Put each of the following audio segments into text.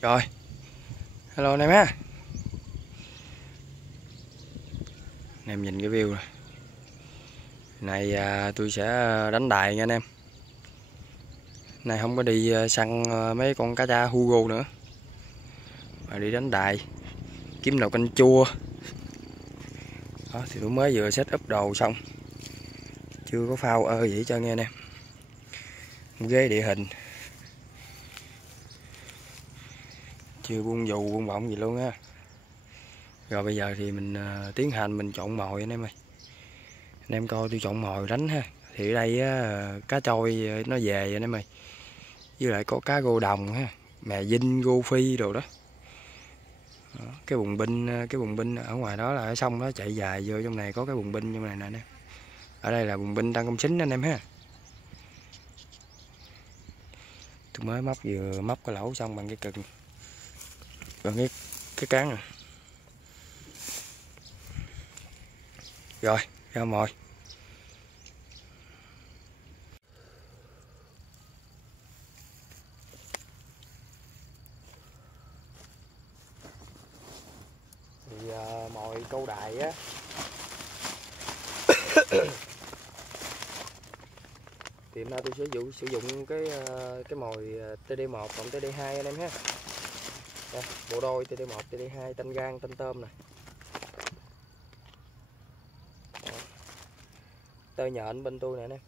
Rồi, hello anh em ha. Anh em nhìn cái view này. Tôi sẽ đánh đài nha anh em. Này không có đi săn mấy con cá tra Hugo nữa, mà đi đánh đài kiếm nồi canh chua. Đó, thì tôi mới vừa set up đồ xong, chưa có phao vậy cho nghe anh em. Ghế địa hình, chưa buông dù buông bọng gì luôn á. Rồi bây giờ thì mình tiến hành mình trộn mồi anh em ơi. Anh em coi tôi trộn mồi đánh ha. Thì ở đây cá trôi nó về anh em ơi. Với lại có cá rô đồng ha, mè dinh, rô phi đồ đó. Đó, cái bùng binh ở ngoài đó là ở sông đó, chạy dài vô trong này có cái bùng binh trong này nè anh em. Ở đây là bùng binh Tăng Công Sính anh em ha. Tôi mới vừa móc cái lỗ xong bằng cái cần, bằng cái cán này. Rồi ra mồi. Thì mồi câu đài á thì hôm nay tôi sử dụng cái mồi TD1 cộng TD2 anh em ha. Đây, bộ đôi TD1 TD2, tanh gan tanh tôm nè. Tơi nhện bên tôi nè anh em.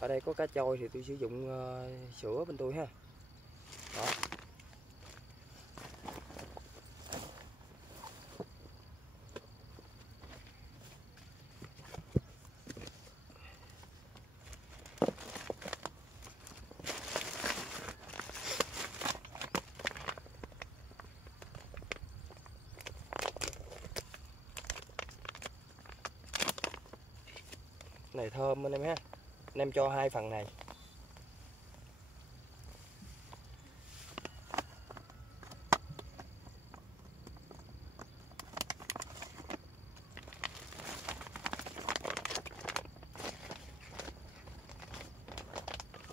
Ở đây có cá trôi thì tôi sử dụng sữa bên tôi ha. Đó. Này thơm anh em ha. Anh em cho 2 phần này.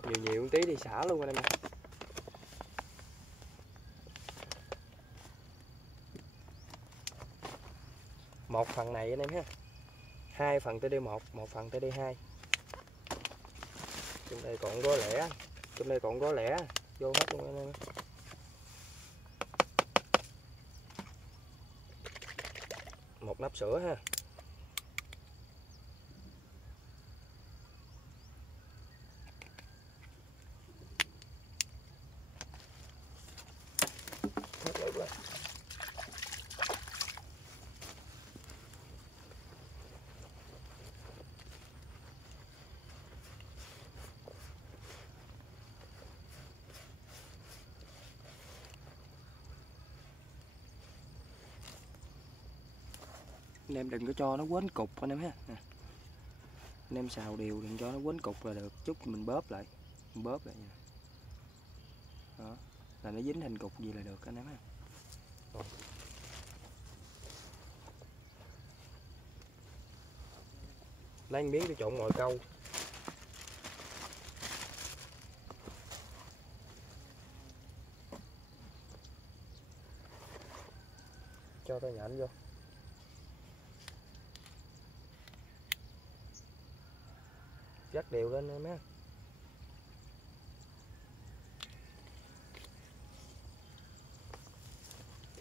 Nhiều một tí đi xả luôn anh em. Một phần này anh em ha. 2 phần TD1, 1 phần TD2. Trong đây còn gói lẻ, vô hết luôn anh em. Một nắp sữa ha. Anh em đừng có cho nó quến cục anh em ha. Nè. Anh em xào đều đừng cho nó quến cục là được, chút mình bóp lại. Nha. Đó, là nó dính thành cục gì là được anh em ha. Rồi. Lấy miếng tôi trộn mồi câu. Cho tôi nhện vô. Rắc đều lên em ha.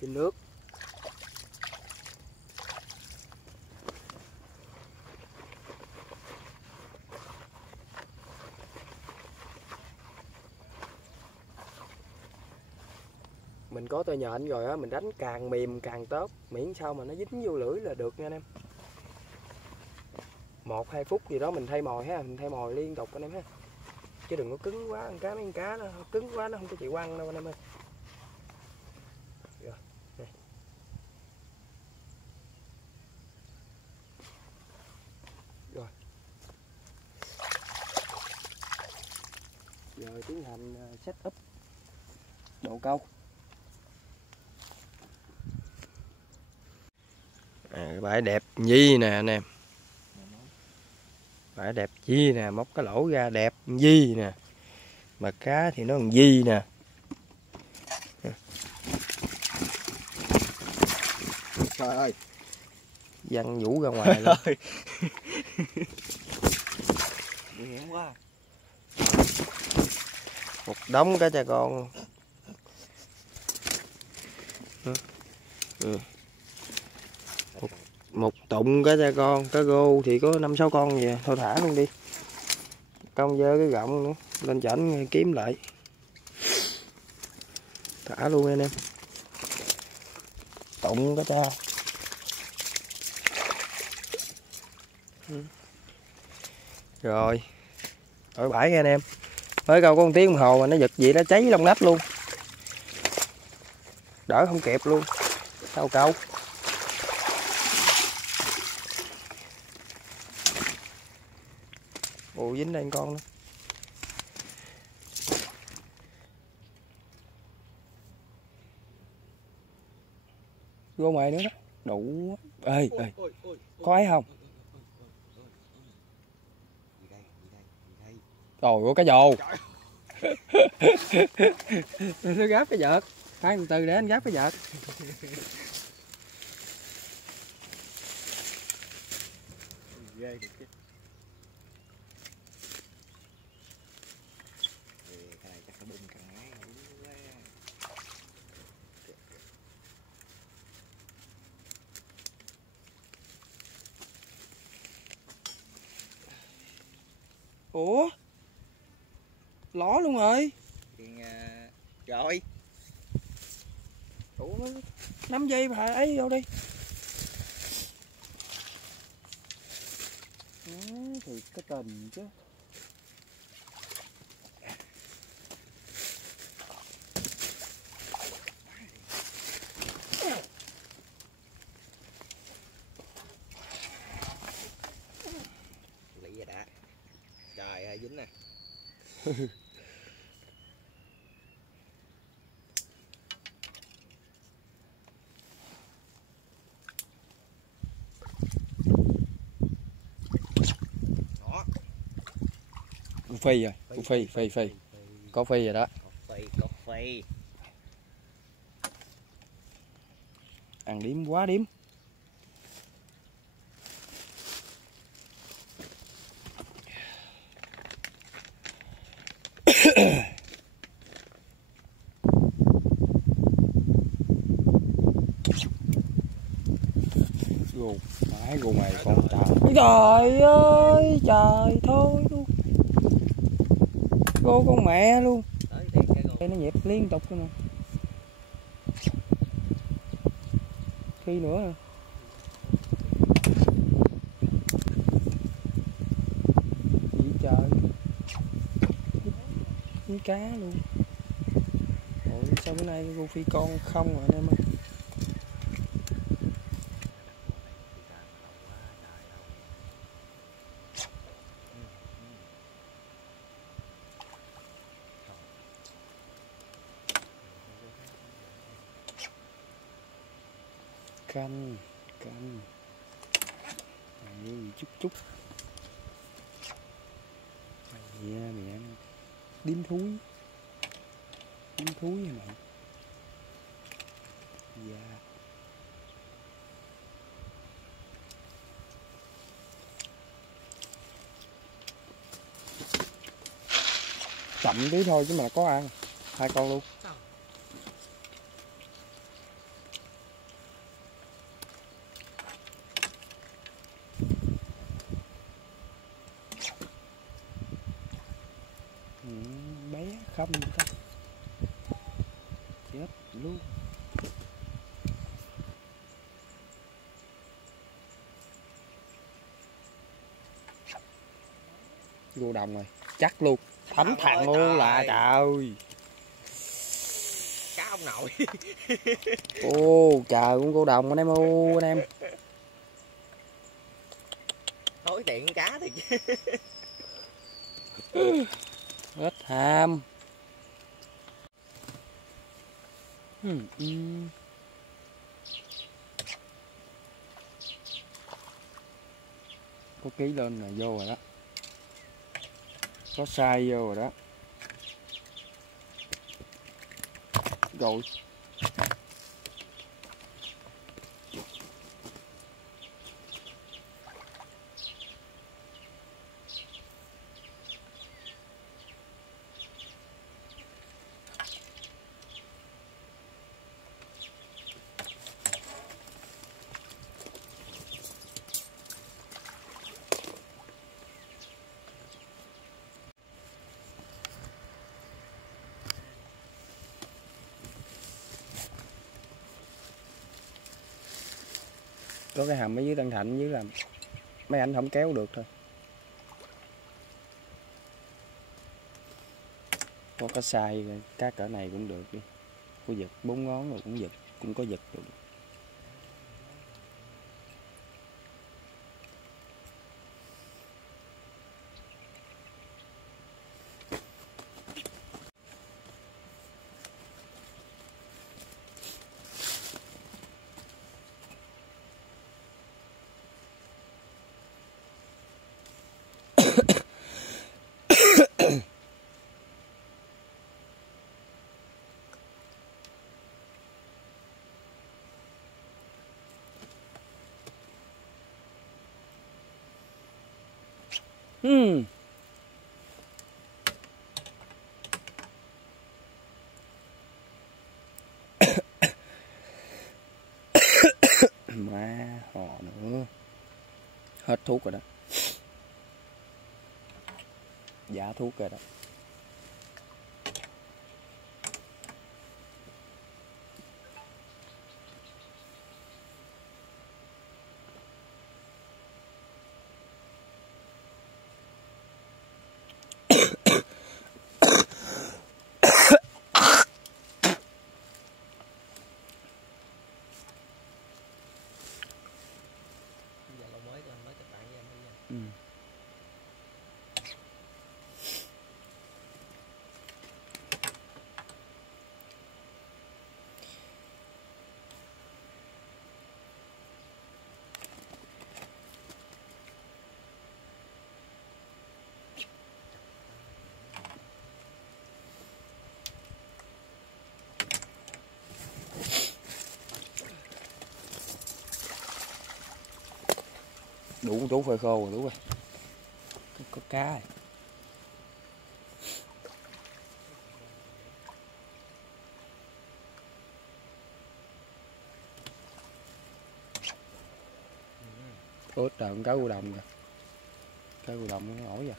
Thêm nước. Mình có tơi nhện rồi á, mình đánh càng mềm càng tốt, miễn sao mà nó dính vô lưỡi là được nha anh em. 1-2 phút gì đó mình thay mồi ha, mình thay mồi liên tục anh em ha. Chứ đừng có cứng quá, mấy con cá nó cứng quá nó không có chịu quăng đâu anh em ơi. Rồi, đây. Rồi. Rồi tiến hành set up độ câu. Cái bãi đẹp gì nè anh em. Bãi đẹp gì nè, móc cái lỗ ra đẹp gì nè. Mà cá thì nó còn gì nè. Trời ơi. Văng vũ ra ngoài luôn. Nguy hiểm quá. Một đống cá cha con. Một tụng cá cha con, cá rô thì có 5-6 con vậy, thôi thả luôn đi. Công dơ cái gọng nữa, lên chảnh kiếm lại. Thả luôn anh em. Tụng cá cha. Rồi. Đổi bãi nha anh em. Mới câu có 1 tiếng đồng hồ mà nó giật gì nó cháy lông nách luôn. Đỡ không kịp luôn. Sao câu. Ồ dính đây con nữa. Vô ngoài nữa đó. Đủ. Ê, ê. Có ấy không? Trời ơi cá dồ. Nó gáp cái vợt. Khoan từ từ để anh gáp cái vợt. Ghê được chứ. Cái này chắc nó bung càng ngay. Ủa? Ló luôn rồi. Rồi. Ủa 5 giây mà ấy đâu đi. Thì cái tình chứ. Lý vậy đã. Trời ơi dính nè. Phi rồi, phi. Có phi rồi đó. Có phi. Ăn điếm quá điếm. Gù, mãi gù mày con trời. Trời ơi, trời thôi luôn. Cô con mẹ luôn. Nó nhịp liên tục luôn nè. Khi nữa nè. Gì trời. Với cá luôn. Ôi sao bữa nay cô phi con không rồi anh em ơi. Canh này chút mẹ điếm thúi hả mày. Dạ chậm tí thôi chứ mà có ăn 2 con luôn. Bé không ta chết luôn. Vô đồng rồi chắc luôn thánh thằng luôn là trời ơi. Cá ông nội. Ô trời cũng cô đồng anh em ô anh em. Thối tiện cá thì Hết ham. Có ký lên là vô rồi đó. Có sai vô rồi đó. Rồi. Có cái hầm ở dưới Tân Thạnh dưới là mấy anh không kéo được thôi. Có cá sai, cá cỡ này cũng được đi. Có giật 4 ngón rồi cũng giật, cũng có giật được. Má hò nữa. Hết thuốc rồi đó. Giả thuốc rồi đó. Ừ. Đủ chú phơi khô rồi, đủ rồi. Có cá rồi. Ướt rồi, con cá cu đồng kìa. Cá cu đồng nó nổi rồi.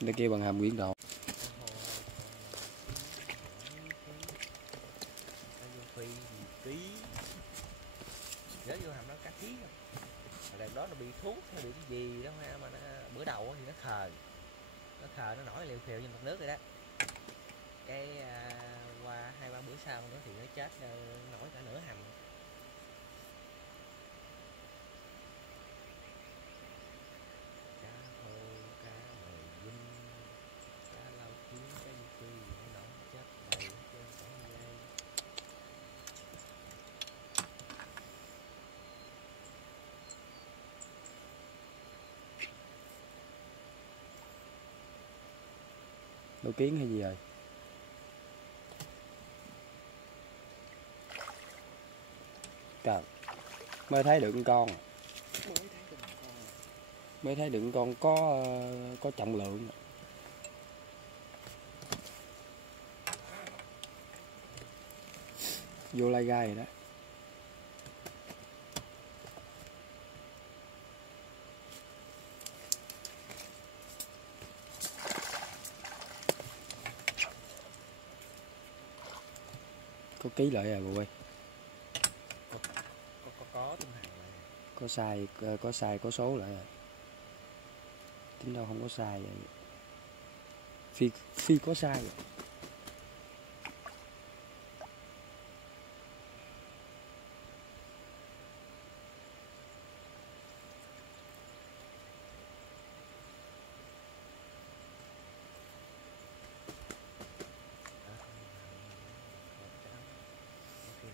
Đây kia bằng hàm quyển độ. Nhớ vô hàm nó cá ký không? Lần đó nó bị thuốc hay bị cái gì đó mà nó, bữa đầu thì nó khờ nó nổi liều phiều trên mặt nước rồi đó. Cái qua 2-3 bữa sau nữa thì nó chết, nổi cả nửa hầm. Cá hô, cá mời dinh, cá lau kiếm, cá du phi nó nổi chết đầy hết trơn cả dây. Đâu kiến hay gì rồi? Trời, mới thấy được con. Mới thấy được con có trọng lượng. Vô lai gai rồi đó. Có ký lại rồi bụi. Có tinh hàng lại. Có sai có số lại rồi. Tính đâu không có sai vậy. Phi có sai rồi.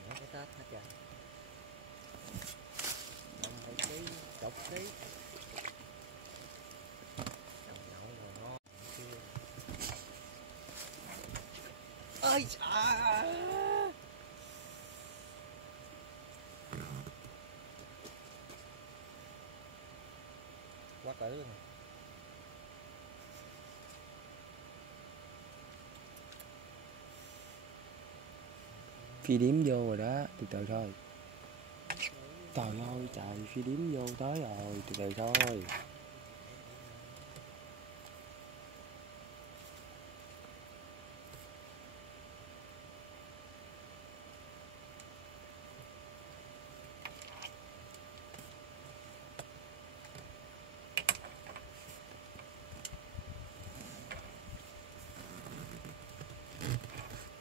Cái Tết hết trơn. Đồng 7 ký, chục ký. Đồng nhậu rồi ngon kia. Ơi à. Quá tử luôn. Phi điếm vô rồi đó, từ từ thôi. Trời ơi, trời, phi điếm vô tới rồi, từ từ thôi.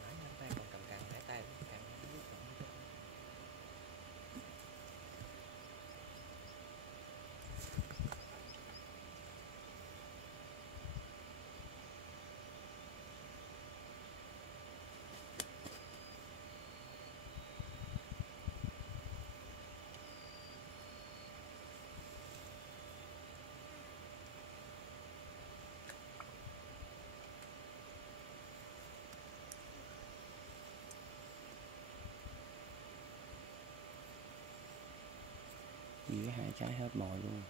Nãy hai tay còn cầm càng, hai tay cũng càng không biết cầm cái. Giữa hai trái hết mồi luôn.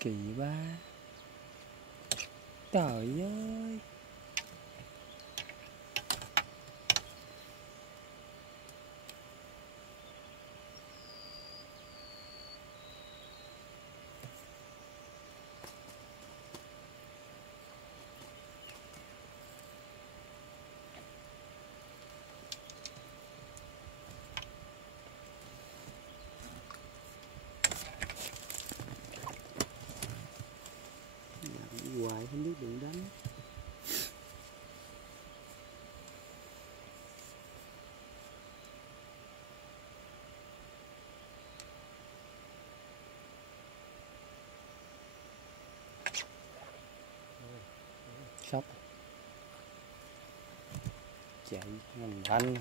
Kỳ ba. Trời ơi. Làm hoài không biết đừng đánh. Sóc. Chạy nhanh anh.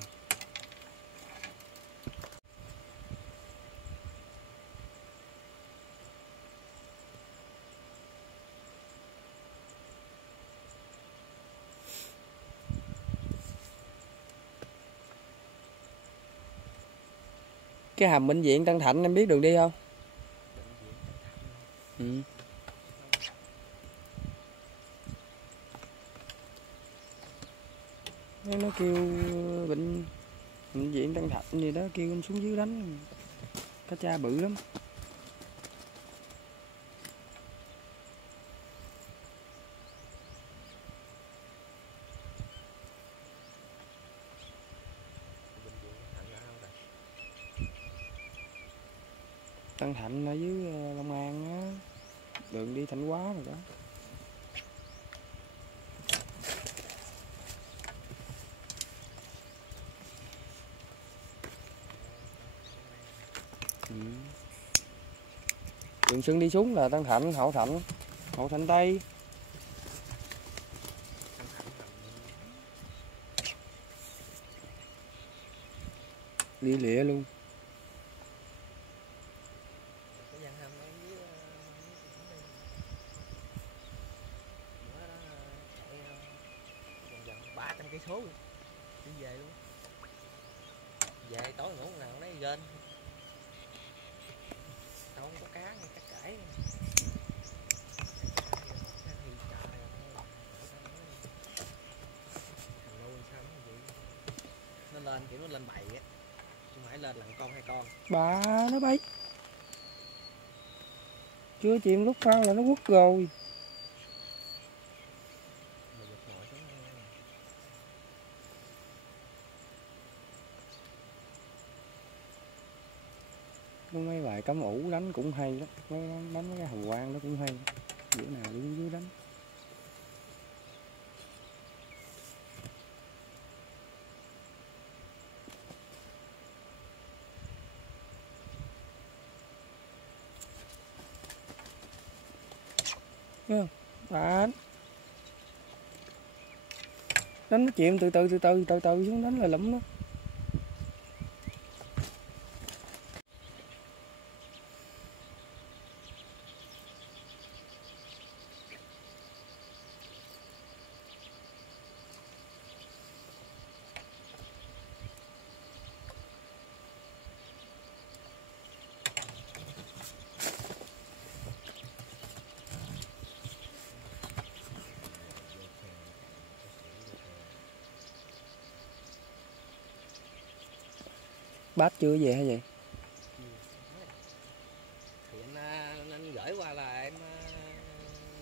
Cái hầm bệnh viện Tân Thạnh em biết đường đi không? Bệnh viện Tân Thạnh. Ừ. Nó kêu bệnh viện Tân Thạnh gì đó, kêu anh xuống dưới đánh. Cá cha bự lắm. Bệnh viện Tân Thạnh là đâu rồi? Tân Thạnh ở dưới Long An á, đường đi Thanh Hóa rồi đó. Ừ. Đường Xuân đi xuống là Tân Thạnh, Hậu Thạnh, Hậu Thạnh Tây. Tân Thạnh là Lia lịa luôn. cái gian hầm ở dưới bữa đó chạy vòng vòng 300 cây số đi về luôn. Về tối ngủ nào lấy gên. Đâu không có cá ngay cá cải. Nó lên kiểu nó lên bậy á, chứ không phải lên là con hai con. Bà nó bay. Chưa chìm lúc phao là nó quất rồi. Mà giật ngồi xuống nha. Mấy bài cắm ủ đánh cũng hay lắm, đánh mấy cái hồng quang nó cũng hay. Bữa nào đứng dưới đánh. thấy không? Đánh nó chịu từ từ xuống đánh là lụm nó. Bác chưa về hay gì? Thì anh gửi qua là em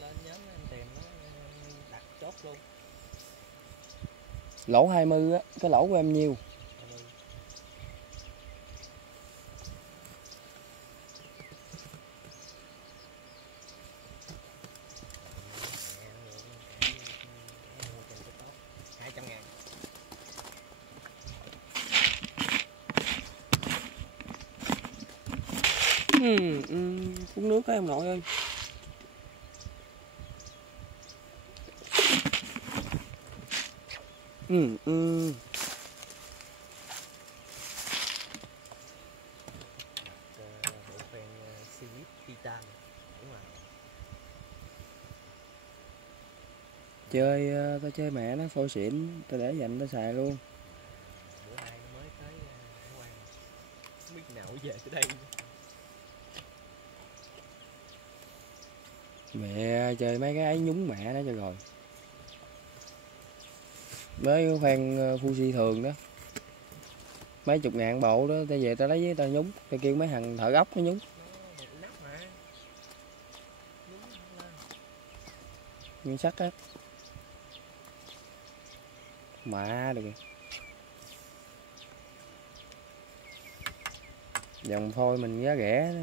lên nhóm em tìm nó đặt chốt luôn. Lỗ 20 á, cái lỗ của em nhiêu? Uống nước đó em nội ơi. Bộ phèn Silic Titan. Đúng rồi. Chơi tao chơi mẹ nó phô xịn, tao để dành tao xài luôn. Bữa nay nó mới tới Hải Quan. Không biết nào về tới đây. Mẹ chơi mấy cái ấy nhúng mẹ nó cho rồi. Với khoan Fuji thường đó, mấy chục ngàn bộ đó, tao về tao lấy với tao nhúng, tao kêu mấy thằng thợ ốc nó nhúng. Nguyên sắt á. Mạ được kìa. Dòng phôi mình giá rẻ đó.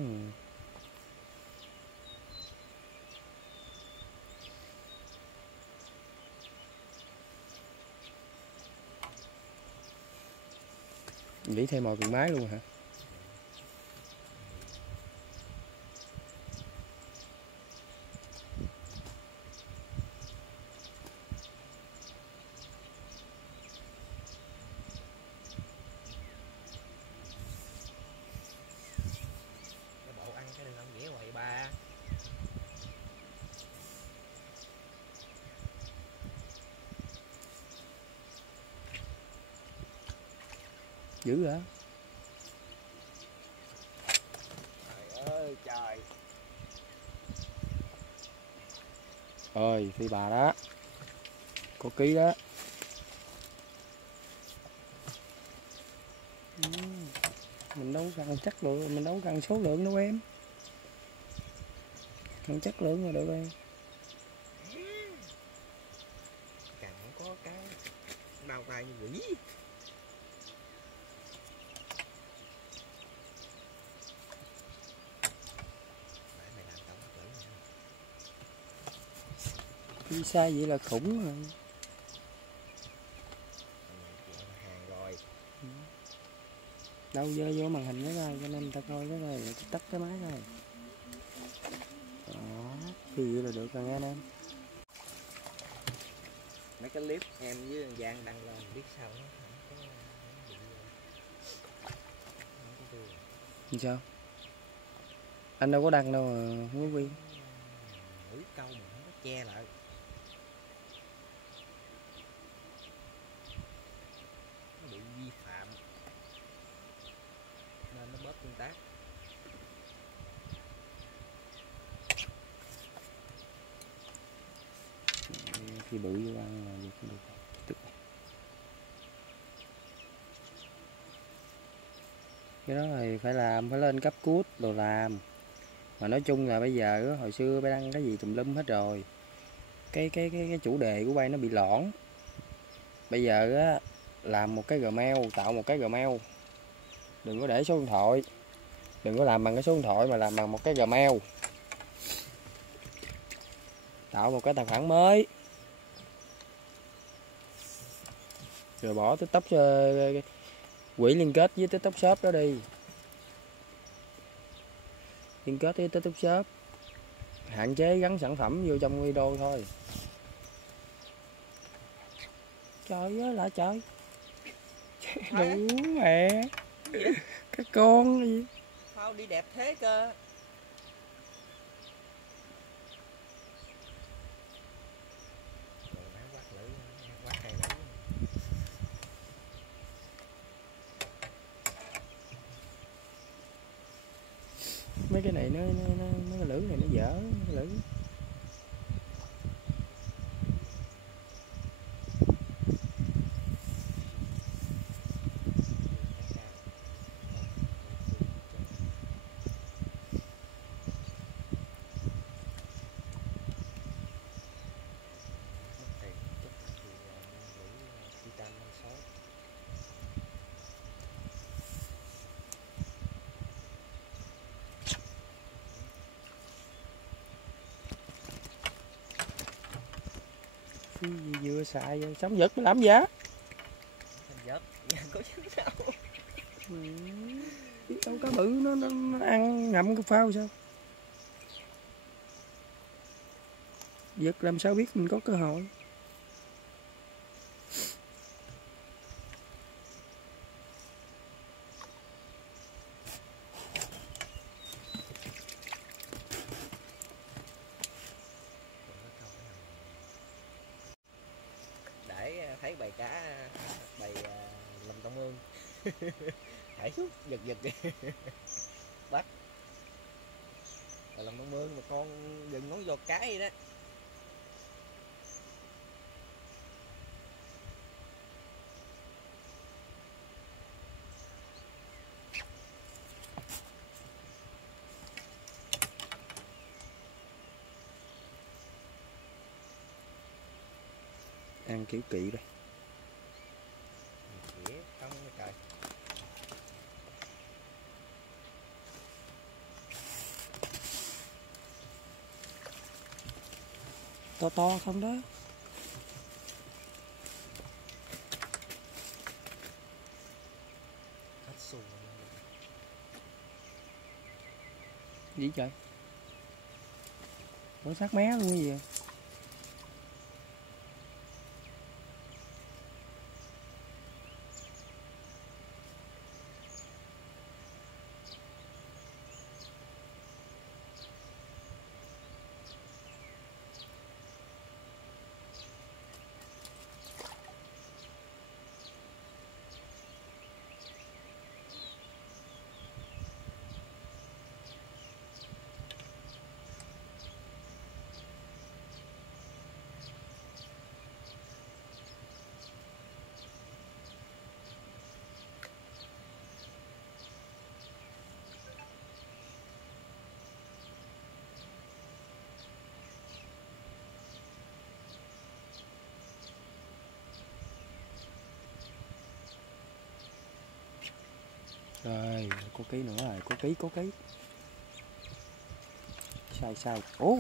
Nghĩ thêm mồi cần máy luôn hả? Cái bộ ăn cái đường ông dễ quậy ba. Dữ hả? Trời ơi trời. Ơi phi bà đó. Có ký đó. Mình đâu cần chất lượng, mình đâu cần số lượng đâu em. Cần chất lượng là được rồi. Càng không có cái bao tay như quỷ. Mày làm tao mắc lưỡi nha. Đi sai vậy là khủng rồi. Hàng rồi. Đâu dơ vô màn hình nó coi, cho nên ta coi cái này, tắt cái máy này. Đó, thì vậy là được rồi nghe anh em. Mấy cái clip em với Giang đăng lên biết sao nó không có Sao? Anh đâu có đăng đâu mà không có viên. mũi câu mình không có che lại. Nó bị vi phạm nên nó bớt tương tác. Khi bự vô ăn là được không được. Tức. Cái đó thì phải làm, phải lên cấp cút đồ làm. Mà nói chung là bây giờ hồi xưa bay đăng cái gì tùm lum hết rồi. Cái chủ đề của bay nó bị lõn. Bây giờ á làm một cái Gmail, tạo một cái Gmail. Đừng có để số điện thoại. Đừng có làm bằng cái số điện thoại mà làm bằng một cái Gmail. Tạo một cái tài khoản mới. Rồi bỏ TikTok quỹ liên kết với TikTok Shop đó đi. Liên kết với TikTok Shop. hạn chế gắn sản phẩm vô trong video thôi. Trời ơi lại trời. Đủ mẹ. Cái con gì? Phao đi đẹp thế cơ. Quát cây lưỡi. Mấy cái này mấy cái lưỡi này nó dở, cái lưỡi. Vừa xài sống giật mới làm gì á? Giật, có chứ đâu. Đâu cá bự nó ăn ngậm cái phao sao? Giật làm sao biết mình có cơ hội? Để thấy bầy cá, bầy lùm tông mương thảy xuống giật giật đi bắt. Bầy lùm tông mương mà con gần ngón giọt cái vậy đó. Ăn kiểu kỵ đây. Không trời. To to không đó. Hết xuồng. Gì trời? Ủa sát mé luôn cái gì vậy? Rồi, có ký nữa rồi, có ký. Sao sao? Ồ.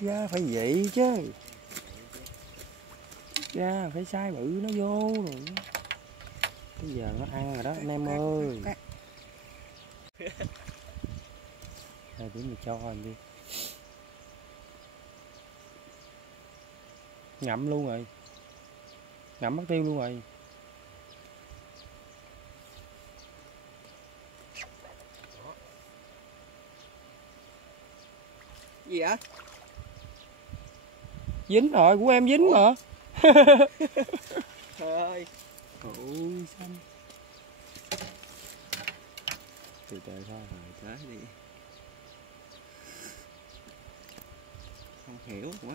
Ra phải vậy chứ. Ra phải sai bự nó vô rồi. Bây giờ nó ăn rồi đó anh em ơi. Thôi để mình cho anh đi. Ngậm luôn rồi. Ngậm mất tiêu luôn rồi. Gì vậy? Dính rồi, của em dính mà. Trời ơi. Ôi xanh. Từ từ thôi. Rồi tới đi. Không hiểu quá.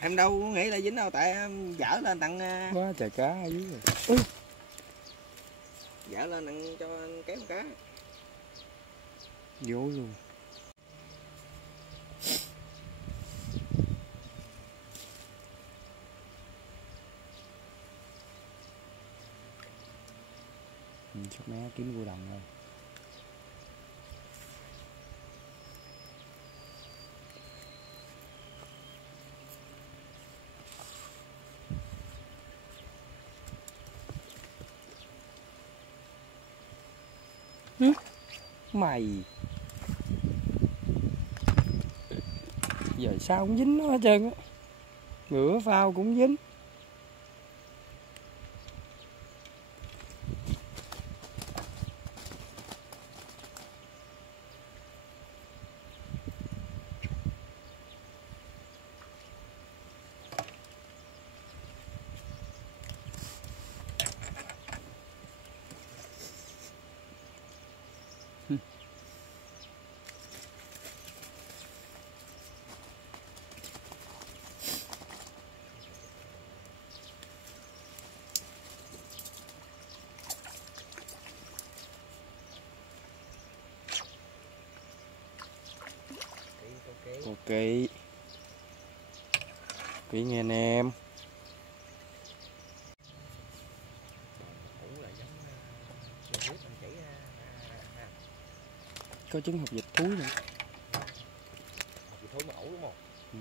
Em đâu có nghĩ là dính đâu, tại em dở lên tặng Quá trời cá ở dưới rồi. dở lên tặng cho anh kéo con cá. Vô luôn. Sắp mé kiếm cua đồng rồi. Mày Giờ sao cũng dính nó hết trơn á. Ngửa phao cũng dính. Ok. Kỹ nghe anh em. Có trứng hột vịt thúi nữa. Hột vịt thúi mà ủ đúng không? Ừ.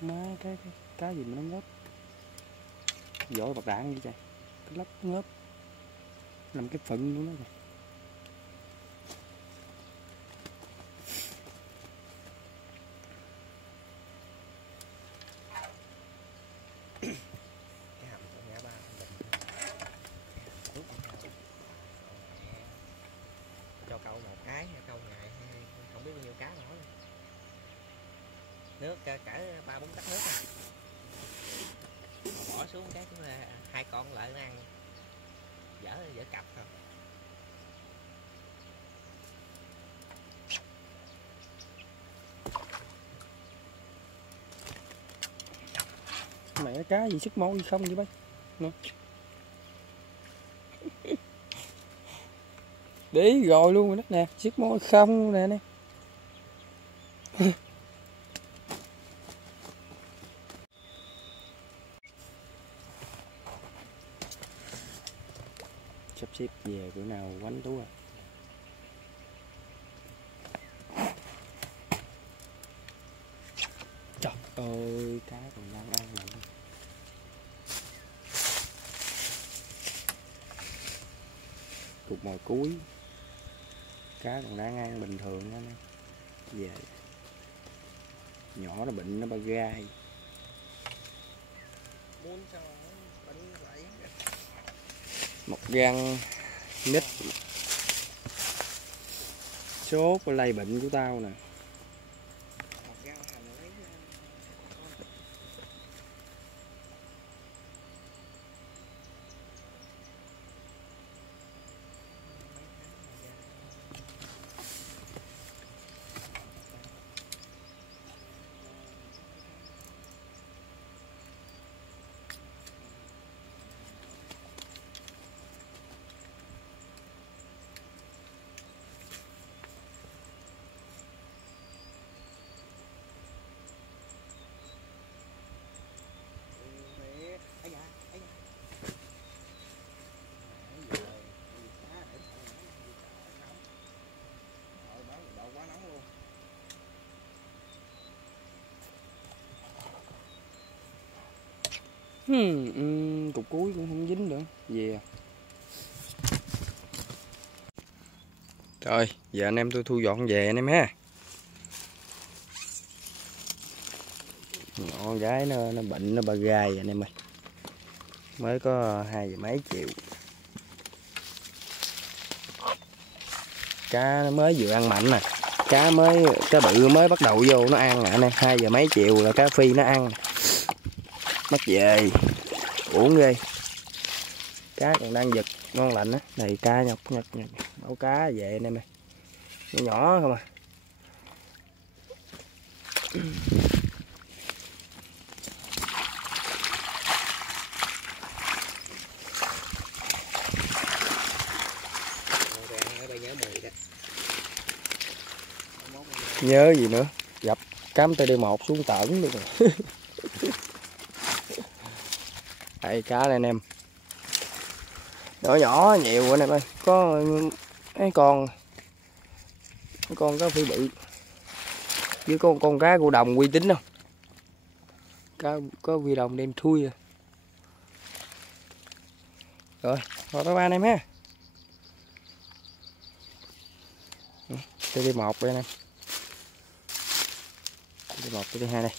Má cái cá gì mà nó ngớp. Vỏ bạc đạn vậy trời. Cái lóc ngớp. Làm cái phận của nó kìa. Cho câu một cái, câu ngày không biết bao nhiêu cá nổi. Nước cả 3-4 tách nước à. Bỏ xuống cái cũng là 2 con lại nó ăn. Dở cặp không. Mẹ cá gì sức môi không vậy bác? Nè. Để rồi luôn rồi đó nè, sức môi không nè nè. Sắp xếp về bữa nào quánh Tú à. Trời ơi, cá còn đang ăn mà. Cục mồi cuối. Cá còn đáng ăn bình thường đó. Về nhỏ nó bệnh nó ba gai. Muốn sao bệnh lại Một gan nít sốt lây bệnh của tao nè. một gan hành lấy Cục cuối cũng không dính nữa. Về rồi giờ anh em tôi thu dọn về anh em ha. Con gái nó bệnh nó ba gai anh em ơi, mới có 2 giờ mấy chiều. Cá nó mới vừa ăn mạnh nè, cá bự mới bắt đầu vô nó ăn nè anh em. 2 giờ mấy chiều là cá phi nó ăn bắt về uổng ghê. Cá còn đang giật ngon lành á, đầy cá nhọc bảo cá về anh em ơi, nhỏ nhỏ không à. Nhớ gì nữa, gặp cắm TD1 xuống tởn luôn rồi. Đây cá này anh em, nhỏ nhỏ nhiều anh em ơi, có cái con cá phi bự với con cá cô đồng uy tín không, cá có vi đồng đen thui à. Rồi bye bye anh em ha. TD1 đây anh em, TD1 TD2 đây.